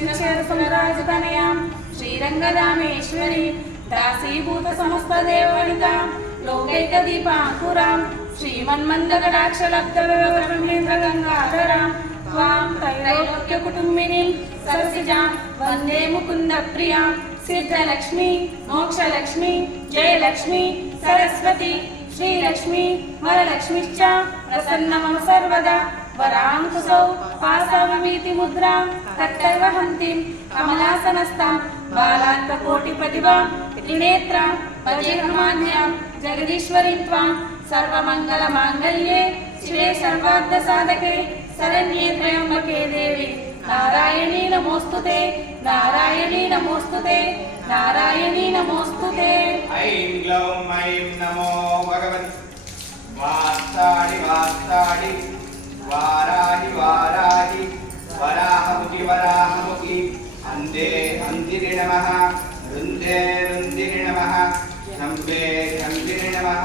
कृष्णक्षेत्रसमुद्राजतनयां श्रीरङ्गरामेश्वरी दासीभूत समस्तदेववनितां लोकैकदीपाङ्कुरां श्रीमन्मन्दकटाक्षलब्धब्रह्मेन्द्रगङ्गाधरां त्वां त्रैलोक्यकुटुम्बिनीं सरसिजां वन्दे मुकुन्दप्रियां सिद्धलक्ष्मी मोक्षलक्ष्मी जयलक्ष्मी सरस्वती श्रीलक्ष्मी वरलक्ष्मीश्च प्रसन्ना मम सर्वदा वराङ्कुशौ पासावमीति मुद्रां तत्रैव हन्तीं कमलासनस्तां बालान्तकोटिप्रतिभां त्रिनेत्रां भजेऽहमाद्यां जगदीश्वरीं त्वां सर्वमङ्गलमाङ्गल्ये शिवे सर्वार्थसाधके शरण्ये त्र्यम्बके देवी नारायणी नमोस्तुते नारायणी नमोस्तुते नारायणी नमोस्तुते। ऐं ग्लौं ऐं नमो भगवति वात्साडि वात्साडि वाराहि वाराहि वराहमुखि वराहमुखि अन्धे अन्धिरि नमः रुन्धे रुन्धिरि नमः शम्भे शम्भिरि नमः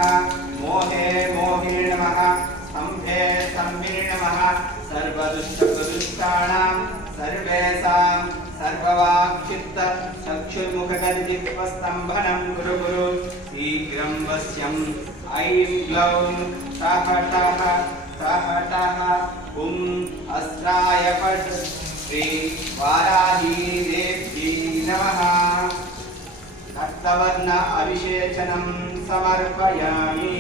मोहे मोहिनि नमः स्तम्भे स्तम्भिनि नमः सर्वदुष्टप्रदुष्टानां सर्वेषां सर्ववाक्चित्त चक्षुर्मुखगर्जित्वस्तम्भनं कुरु कुरु शीघ्रं वश्यम् ऐं ग्लौं टः टः टः टः अस्त्राय फट् श्री वाराही देव्यै नमः। रक्तवर्ण अभिषेचनं समर्पयामि।